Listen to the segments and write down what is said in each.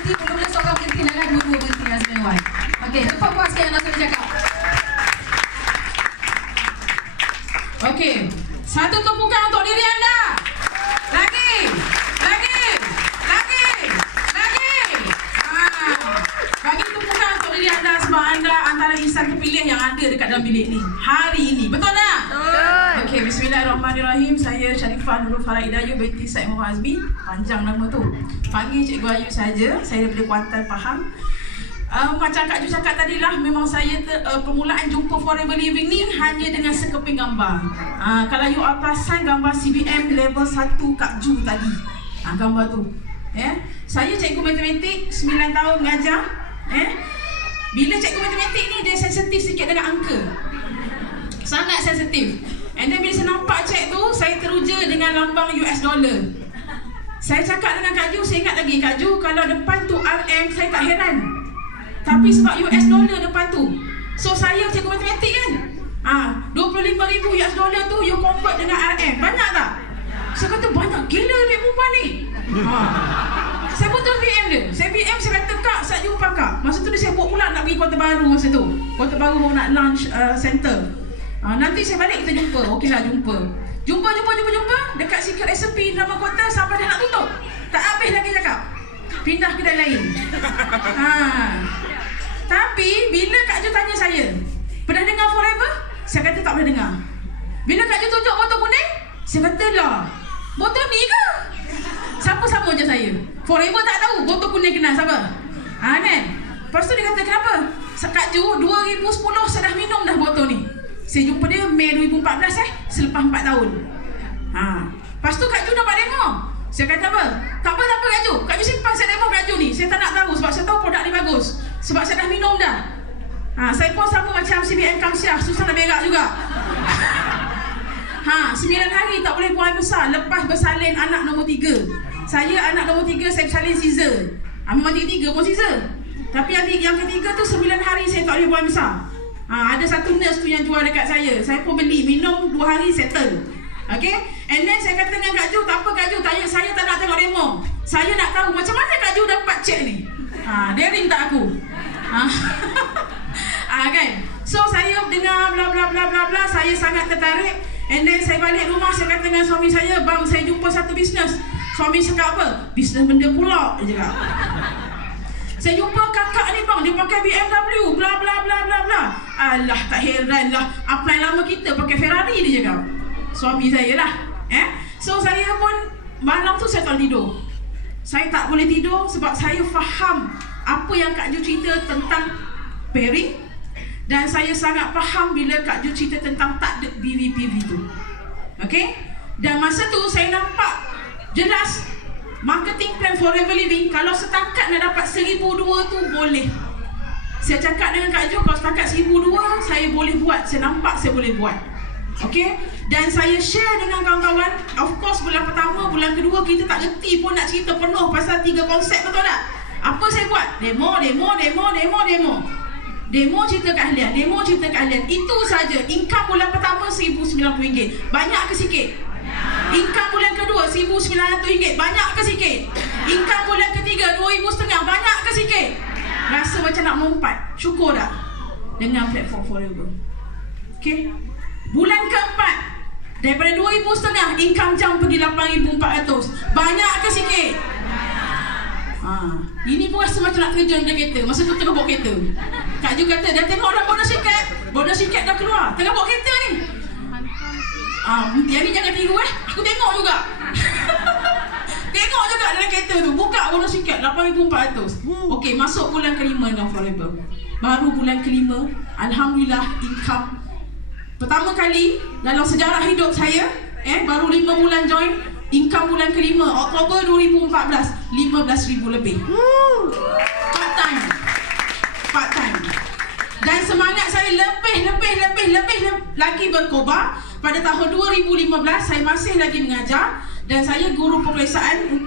berhenti, mula-mula seorang berhenti, dan dua-dua berhenti husband and wife. Okey, cepat puaskan yang nak saya cakap. Okey, satu tumpukan untuk diri anda. Lagi. Bagi tumpukan untuk diri anda sebab anda antara insan terpilih yang ada dekat dalam bilik ni hari ini. Betul tak? Betul. Okey, bismillahirrahmanirrahim. Saya Sharifah Nurul Faraidah Ayu binti Said Muhammad Azmi. Panjang nama tu. Panggil Cikgu Ayu saja. Saya daripada Kuantan, Pahang. Macam Kak Ju cakap tadi lah, memang saya permulaan jumpa Forever Living ni hanya dengan sekeping gambar. Kalau you perasan gambar CBM level 1 Kak Ju tadi, gambar tu. Saya cikgu matematik, 9 tahun mengajar. Bila cikgu matematik ni dia sensitif sikit dengan angka, sangat sensitif. And then bila saya nampak cek tu, saya teruja dengan lambang US dollar. Saya cakap dengan Kak Ju, saya ingat lagi Kak Ju, kalau depan tu RM saya tak heran, tapi sebab US dollar depan tu. So saya cikgu matematik kan, 25,000 US dollar tu you convert dengan RM, banyak tak? Saya kata banyak gila duit perempuan ni. Saya betul VM dia. Saya VM, saya kata Kak, saya jumpa Kak. Masa tu dia sibuk pula nak pergi Kota Baru masa tu. Kota Baru mau nak lunch center. Nanti saya balik kita jumpa. Okeylah, jumpa. Jumpa. Dekat Secret Recipe Drama Kota sampai dah nak tutup. Tak habis lagi cakap. Pindah kedai lain. Tapi bila Kak Ju tanya saya, pernah dengar Forever? Saya kata tak pernah dengar. Bila Kak Ju tunjuk botol kuning, saya kata lah, botol ni ke? Siapa sama je saya. Forever tak tahu, botol kuning kenal siapa? Kan? Lepas tu dia kata kenapa? Kak Ju 2010 saya dah minum dah botol ni. Saya jumpa dia Mei 2014 selepas 4 tahun. Lepas tu Kak Ju dapat demo. Saya kata apa? Tak apa Kak Ju. Kak Ju simpan saya demo Kak Ju ni. Saya tak nak tahu sebab saya tahu produk ni bagus. Sebab saya dah minum dah. Saya pun sama macam CBN Kamsiah, susah nak berak juga. 9 hari tak boleh buang air besar lepas bersalin anak nombor 3. Saya anak nombor 3, saya bersalin Caesar. Memang 3 pun Caesar. Tapi yang ketiga tu 9 hari saya tak boleh buang air besar. Ada satu nurse tu yang jual dekat saya. Saya pun beli, minum 2 hari settle. Okay? And then saya kata dengan Kak Ju, tak apa Kak Ju, saya tak nak tengok demo. Saya nak tahu macam mana Kak Ju dapat cek ni. Dia ring tak aku. Kan? So saya dengar bla bla bla bla bla, saya sangat tertarik. And then saya balik rumah, saya kata dengan suami saya, bang saya jumpa satu bisnes. Suami cakap apa? Bisnes benda pula, dia cakap. Saya jumpa kakak ni bang, dia pakai BMW, bla bla bla bla bla. Alah, tak heran lah, apply lama kita pakai Ferrari, dia cakap. Suami saya lah. So saya pun malam tu saya tak tidur. Saya tak boleh tidur sebab saya faham apa yang Kak Ju cerita tentang pairing. Dan saya sangat faham bila Kak Ju cerita tentang takde BVPV tu. Okay? Dan masa tu saya nampak jelas marketing plan Forever Living, kalau setakat nak dapat 1,200 tu boleh. Saya cakap dengan Kak Ju, kalau setakat 1,200 saya boleh buat. Saya nampak saya boleh buat. Okay? Dan saya share dengan kawan-kawan. Of course bulan pertama, bulan kedua kita tak reti pun nak cerita penuh pasal 3 konsep, betul tak? Apa saya buat? Demo. Demo cerita keahlian, itu saja. Income bulan pertama RM1,090. Banyak ke sikit? Income bulan kedua RM1,900. Banyak ke sikit? Income bulan ketiga RM2,500. Banyak ke sikit? Rasa macam nak melompat. Syukur tak? Dengan platform Forever. Okay? Bulan keempat, daripada RM2,500 income jam pergi RM8,400. Banyak ke sikit? Ini pun rasa macam nak terjun dalam kereta. Masa tu tengah bawa kereta, Kak Ju kata, dah tengok dah bonus sikat dah keluar. Tengah bawa kereta ni. Yang ni jangan tiru Aku tengok juga. Tengok juga dalam kereta tu. Buka bonus sikat RM8,400. Okey, masuk bulan kelima dengan Forever. Baru bulan kelima, alhamdulillah income pertama kali dalam sejarah hidup saya. Baru 5 bulan join. Income bulan kelima, Oktober 2014, RM15,000 lebih. Part time. Dan semangat saya lebih lagi berkobar. Pada tahun 2015, saya masih lagi mengajar. Dan saya guru peperiksaan,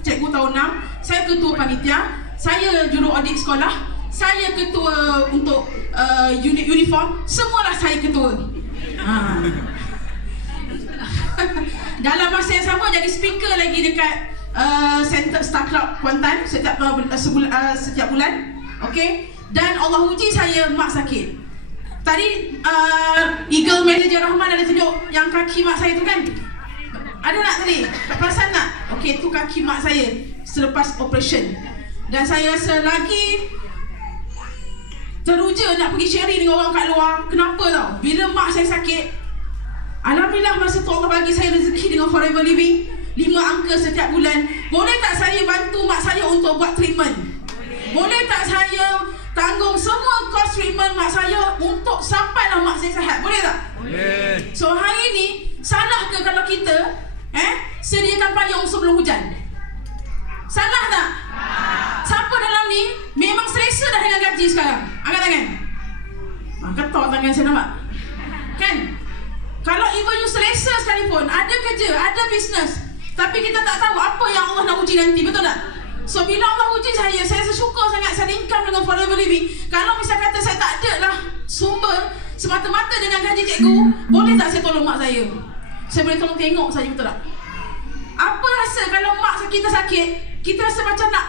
cikgu tahun 6. Saya ketua panitia. Saya juru audit sekolah. Saya ketua untuk unit uniform. Semualah saya ketua. Dalam masa yang sama jadi speaker lagi dekat Center Star Club Kuantan setiap bulan. Okey. Dan Allah uji saya, mak sakit. Tadi Eagle Manager Rahman ada tunjuk yang kaki mak saya tu kan? Ada nak tadi? Perasan tak? Okey, tu kaki mak saya selepas operation. Dan saya selagi teruja nak pergi sharing dengan orang kat luar. Kenapa tau? Bila mak saya sakit, alhamdulillah masa tu Allah bagi saya rezeki dengan Forever Living 5 angka setiap bulan. Boleh tak saya bantu mak saya untuk buat treatment? Boleh tak saya tanggung semua kos treatment mak saya untuk sampailah mak saya sihat? Boleh tak? Boleh. So hari ni salah ke kalau kita sediakan payung sebelum hujan? Salah tak? Siapa dalam ni memang selesa dah dengan gaji sekarang? Angkat tangan. Ketok tangan saya nampak. Kan? Kalau even you selesa sekalipun, ada kerja, ada bisnes, tapi kita tak tahu apa yang Allah nak uji nanti, betul tak? So bila Allah uji saya rasa syukur sangat saya income dengan Forever Living. Kalau misal kata saya tak ada lah sumber semata-mata dengan gaji cikgu, boleh tak saya tolong mak saya? Saya boleh tolong tengok saja, betul tak? Apa rasa kalau mak kita sakit, kita rasa macam nak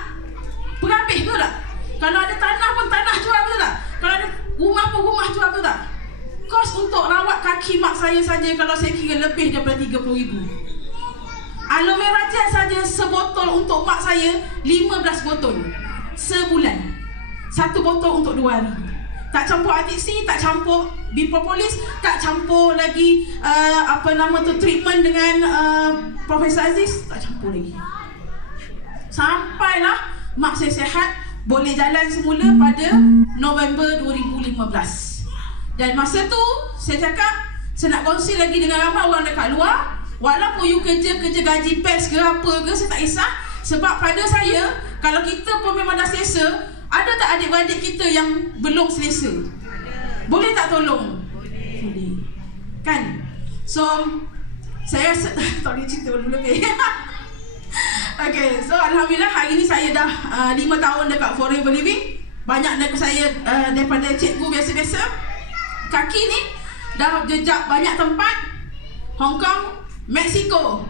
perhabis, betul tak? Kalau ada tanah pun tanah jual, betul tak? Kalau ada rumah pun rumah jual, betul tak? Kos untuk rawat kaki mak saya saja kalau saya kira lebih daripada 30,000. Aloe vera gel saja sebotol untuk mak saya 15 botol sebulan. 1 botol untuk 2 hari. Tak campur ATC, tak campur Bipropolis, tak campur lagi treatment dengan Profesor Aziz, tak campur lagi. Sampailah mak saya sihat, boleh jalan semula pada November 2015. Dan masa tu saya cakap saya nak kongsi lagi dengan ramai orang dekat luar. Walaupun you kerja gaji pes ke apa ke, saya tak kisah. Sebab pada saya, kalau kita pun memang dah selesa, ada tak adik-adik kita yang belum selesa? Boleh tak tolong? Boleh. Kan? So saya rasa tak boleh cerita lebih. Okay, so alhamdulillah hari ni saya dah 5 tahun dekat Forever Living. Banyak daripada saya daripada cikgu biasa-biasa. Kaki ni dah jejak banyak tempat. Hong Kong, Mexico,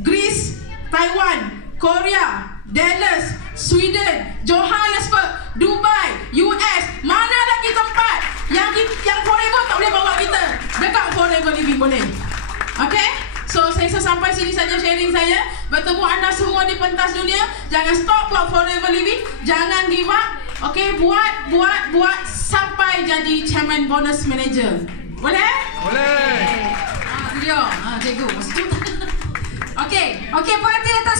Greece, Taiwan, Korea, Dallas, Sweden, Johannesburg, Dubai, US. Mana lagi tempat yang Forever tak boleh bawa kita? Dekat Forever Living boleh. Okay? So saya sampai sini saja sharing saya. Bertemu anda semua di pentas dunia. Jangan stop buat Forever Living. Jangan give up. Okay, buat sampai jadi Chairman Bonus Manager. Boleh? Boleh. Cikgu. Okey, Okey, parti atas